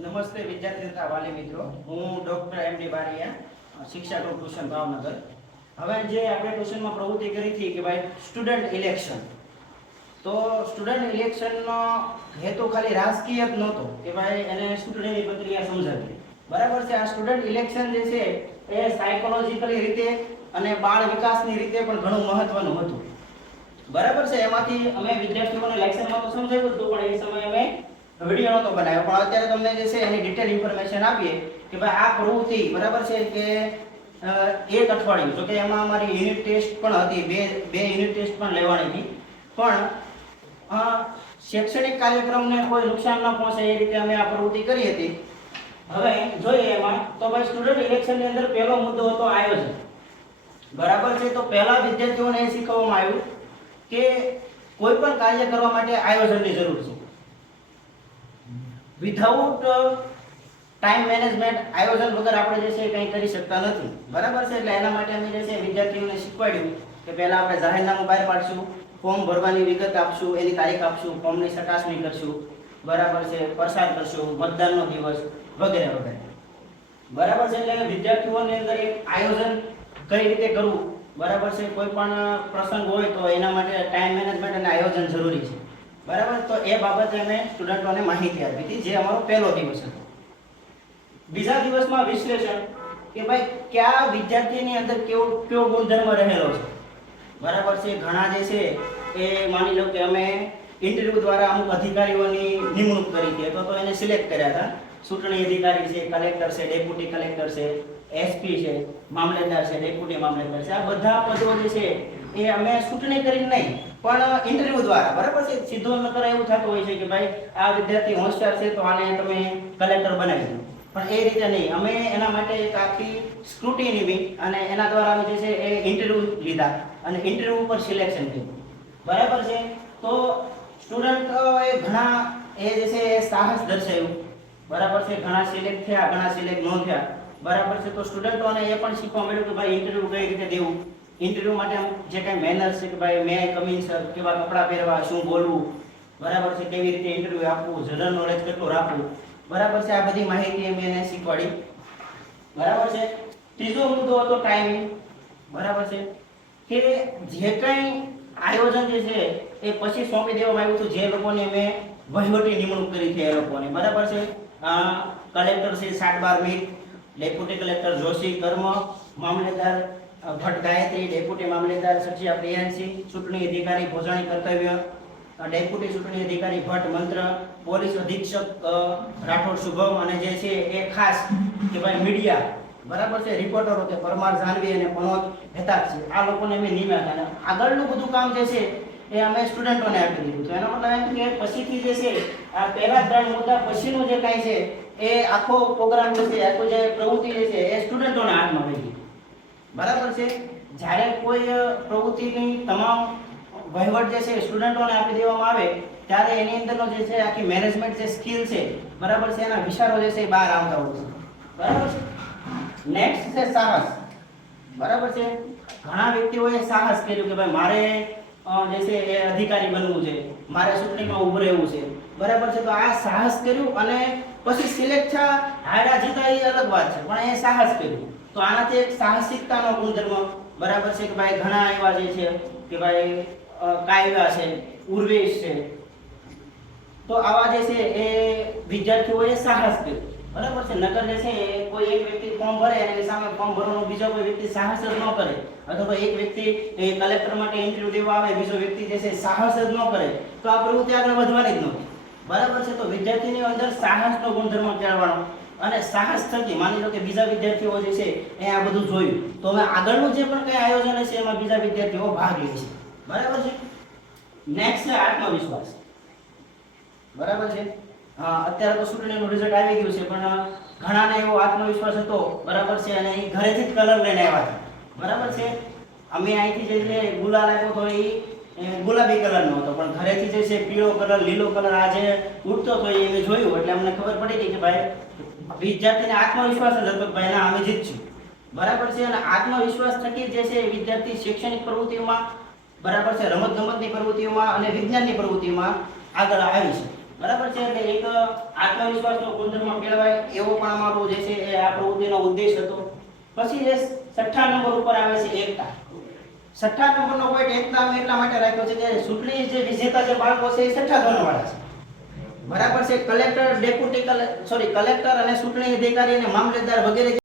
નમસ્તે વિદ્યાર્થી તથા વાલી મિત્રો, હું ડોક્ટર એમ.ડી. બારિયા, શિક્ષા ગ્રુપ ટ્યુશન ભાવનગર. હવે જે આપણે ટ્યુશનમાં પ્રવૃત્તિ કરી હતી કે ભાઈ સ્ટુડન્ટ ઇલેક્શન, તો સ્ટુડન્ટ ઇલેક્શનનો હેતુ ખાલી રાજકીય જ નહોતો કે ભાઈ એને ચૂંટણીની પ્રક્રિયા સમજાવી. બરાબર છે. આ સ્ટુડન્ટ ઇલેક્શન જે છે એ સાયકોલોજીકલી રીતે અને બાળ વિકાસની રીતે પણ ઘણું મહત્વનું હતું. બરાબર છે. એમાંથી અમે વિદ્યાર્થીઓને લેક્ચરમાં તો સમજાવ્યું હતું, પણ એ સમયે અમે વિડીયો નતો બનાવ્યો. પણ અત્યારે તમને જે છે એની ડિટેલ ઇન્ફોર્મેશન આપીએ કે ભાઈ આ પ્રવૃત્તિ બરાબર છે કે એક અઠવાડિયું, જો કે એમાં અમારી યુનિટ ટેસ્ટ પણ હતી, બે યુનિટ ટેસ્ટ પણ લેવાની હતી, પણ શૈક્ષણિક કાર્યક્રમને કોઈ નુકસાન ન પહોંચે એ રીતે અમે આ પ્રવૃત્તિ કરી હતી. હવે જોઈએ એમાં તો ભાઈ સ્ટુડન્ટ ઇલેક્શનની અંદર પહેલો મુદ્દો હતો આયોજન. બરાબર છે. તો પહેલા વિદ્યાર્થીઓને એ શીખવવામાં આવ્યું કે કોઈ પણ કાર્ય કરવા માટે આયોજનની જરૂર છે. વિધાઉટ ટાઈમ મેનેજમેન્ટ, આયોજન વગર આપણે જે છે કંઈ કરી શકતા નથી. બરાબર છે. એટલે એના માટે અમે જે છે વિદ્યાર્થીઓને શીખવાડ્યું કે પહેલા આપણે જાહેરનામું બહાર પાડશું, ફોર્મ ભરવાની વિગત આપશું, એની તારીખ આપશું, ફોર્મની ચકાસણી કરશું, બરાબર છે, પ્રસાર કરશું, મતદાનનો દિવસ વગેરે વગેરે. બરાબર છે. એટલે વિદ્યાર્થીઓની અંદર એક આયોજન કઈ રીતે કરવું, બરાબર છે, કોઈ પણ પ્રસંગ હોય તો એના માટે ટાઈમ મેનેજમેન્ટ અને આયોજન જરૂરી છે. બરાબર. તો એ બાબતે અમે સ્ટુડન્ટોને માહિતી આપી હતી, જે અમારો પહેલો દિવસ હતો. બીજા દિવસમાં વિશ્લેષણ કે ભાઈ કયા વિદ્યાર્થીની અંદર કયો ગુણધર્મ રહેલો છે. બરાબર છે. ઘણા જે છે એ માની લો કે અમે ઇન્ટરવ્યુ દ્વારા અમુક અધિકારીઓની નિમણૂક કરી હતી, તો એને સિલેક્ટ કર્યા હતા. ચૂંટણી અધિકારી છે, કલેક્ટર છે, ડેપ્યુટી કલેક્ટર છે, એસપી છે, મામલેદાર છે, ડેપ્યુટી મામલેદાર છે. આ બધા પદો જે છે એ અમે ચૂંટણી કરીને નહીં, પણ ઇન્ટરવ્યુ દ્વારા. બરાબર છે. સીધો નકર એવું થતું હોય છે કે ભાઈ આ વિદ્યાર્થી હોશિયાર છે તો આને તમે કલેક્ટર બનાવી દો, પણ એ રીતે નહીં. અમે એના માટે એક આખી સ્ક્રુટિની બી અને એના દ્વારા અમે જે છે એ ઇન્ટરવ્યુ લીધા અને ઇન્ટરવ્યુ ઉપર સિલેક્શન કર્યું. બરાબર છે. તો સ્ટુડન્ટોએ ઘણા એ જે છે એ સાહસ દર્શાવ્યું. બરાબર છે. ઘણા સિલેક્ટ થયા, ઘણા સિલેક્ટ ન થયા. બરાબર છે. તો સ્ટુડન્ટોને એ પણ શીખવા મળ્યું કે ભાઈ ઇન્ટરવ્યુ કઈ રીતે દેવું, ઇન્ટરવ્યુ માટે જે કાંઈ મેનર્સ છે કે ભાઈ મે આઈ કમ ઇન સર, કેવા કપડાં પહેરવા, શું બોલવું, બરાબર છે, કેવી રીતે ઇન્ટરવ્યુ આપવું, જનરલ નોલેજ કેટલું રાખવું. બરાબર છે. આ બધી માહિતી અમે એને શીખવાડી. બરાબર છે. ત્રીજો મુદ્દો હતો ટાઈમિંગ. બરાબર છે. કે જે કંઈ આયોજન જે છે એ પછી સોંપી દેવામાં આવ્યું હતું જે લોકોને અમે વહીવટી નિમણૂક કરી છે એ લોકોને. બરાબર છે. કલેક્ટર શ્રી સાટબાર મીત, ડેપ્યુટી કલેક્ટર જોશી કર્મ, મામલેદાર ભટ્ટ ગાયત્રી, ડેપ્યુટી મામલેદાર સચિયા પ્રિયાંશી, ચૂંટણી અધિકારી ભોજાણી કર્તવ્ય, ડેપ્યુટી ચૂંટણી અધિકારી ભટ્ટ મંત્ર, પોલીસ અધિક્ષક રાઠોડ શુભમ, અને જે છે એ ખાસ કે ભાઈ મીડિયા, બરાબર છે, રિપોર્ટરો કે પરમાર જાનવી અને પનોત હેતાક છે. આ લોકોને અમે નિમ્યા હતા અને આગળનું બધું કામ જે છે એ અમે સ્ટુડન્ટોને આપી દીધું. તો એનો મતલબ એમ કે પછીથી જે છે આ પહેલા 3 મુદ્દા પછીનું જે કાંઈ છે એ આખો પ્રોગ્રામ જે છે, આખો જે પ્રવૃત્તિ જે છે એ સ્ટુડન્ટોના હાથમાં રહી ગઈ. બરાબર છે. જ્યારે કોઈ પ્રવૃત્તિની તમામ વહીવટ જે છે સ્ટુડન્ટોને આપી દેવામાં આવે ત્યારે એની અંદરનો જે છે આખી મેનેજમેન્ટ જે સ્કિલ છે, બરાબર છે, એના વિચારો જે છે એ બહાર આવતા હોય છે. બરાબર છે. નેક્સ્ટ છે સાહસ. બરાબર છે. ઘણા વ્યક્તિઓએ સાહસ કર્યું કે ભાઈ મારે જે છે એ અધિકારી બનવું છે, મારે ચૂંટણીમાં ઉભું રહેવું છે. બરાબર છે. તો આ સાહસ કર્યું અને પછી સિલેક્ટ થયા, હાર્યા જીતા એ અલગ વાત છે, પણ એ સાહસ કર્યું. તો આનાથી એક સાહસિકતાનો ગુણધર્મ, બરાબર છે, કે ભાઈ ઘણા એવા જે છે કે ભાઈ કાયદા છે, ઉર્વેશ છે. તો આવા જે છે એ વિદ્યાર્થીઓએ સાહસ કર્યું. બરાબર છે. નકર જે છે કોઈ એક વ્યક્તિ ફોર્મ ભરે અને એની સામે ફોર્મ ભરવાનો બીજો કોઈ વ્યક્તિ સાહસ જ ન કરે, અથવા એક વ્યક્તિ કલેક્ટર માટે ઇન્ટરવ્યુ દેવા આવે, બીજો વ્યક્તિ જે છે સાહસ જ ન કરે, તો આ પ્રવૃત્તિ આગળ વધવાની જ નથી. બરાબર છે. તો વિદ્યાર્થીની અંદર સાહસનો ગુણધર્મ કેળવવાનો અને સાહસ થકી માની લો કે બીજા વિદ્યાર્થીઓ જે છે એ આ બધું જોયું, તો હવે આગળનું જે પણ કંઈ આયોજન હશે એમાં બીજા વિદ્યાર્થીઓ ભાગ લે છે. બરાબર છે. નેક્સ્ટ છે આત્મવિશ્વાસ. બરાબર છે. અત્યારે તો ચૂંટણીનું રિઝલ્ટ આવી ગયું છે, પણ ઘણાને એવો આત્મવિશ્વાસ હતો, બરાબર છે, અને એ ઘરેથી જ કલર લઈને આવ્યા હતા. બરાબર છે. અમે અહીંથી જે ગુલાલ આપ્યો તો એ ગુલાબી કલરનો હતો, પણ ઘરેથી જે છે પીળો કલર, લીલો કલર આ જે ઉડતો હતો એ મેં જોયું, એટલે અમને ખબર પડી ગઈ કે ભાઈ વિદ્યાર્થીને આત્મવિશ્વાસ જ હતો કે ભાઈ ના અમે જીતશું. બરાબર છે. અને આત્મવિશ્વાસ થકી જે છે વિદ્યાર્થી શૈક્ષણિક પ્રવૃત્તિઓમાં, બરાબર છે, રમતગમતની પ્રવૃત્તિઓમાં અને વિજ્ઞાનની પ્રવૃત્તિઓમાં આગળ આવી છે. બરાબર છે. એટલે એક આત્મવિશ્વાસનો ગુણધર્મ કેળવાય એવો પણ અમારો જે છે એ આ પ્રવૃત્તિનો ઉદ્દેશ હતો. પછી જે છઠ્ઠા નંબર ઉપર આવે છે એકતા. છઠ્ઠા નંબરનો પોઈન્ટ એકતા અમે એટલા માટે રાખ્યો છે કે ચૂંટણી જે વિજેતા જે બાળકો છે એ છઠ્ઠા ધોરણવાળા છે. બરાબર છે. કલેક્ટર અને ચૂંટણી અધિકારી અને મામલતદાર વગેરે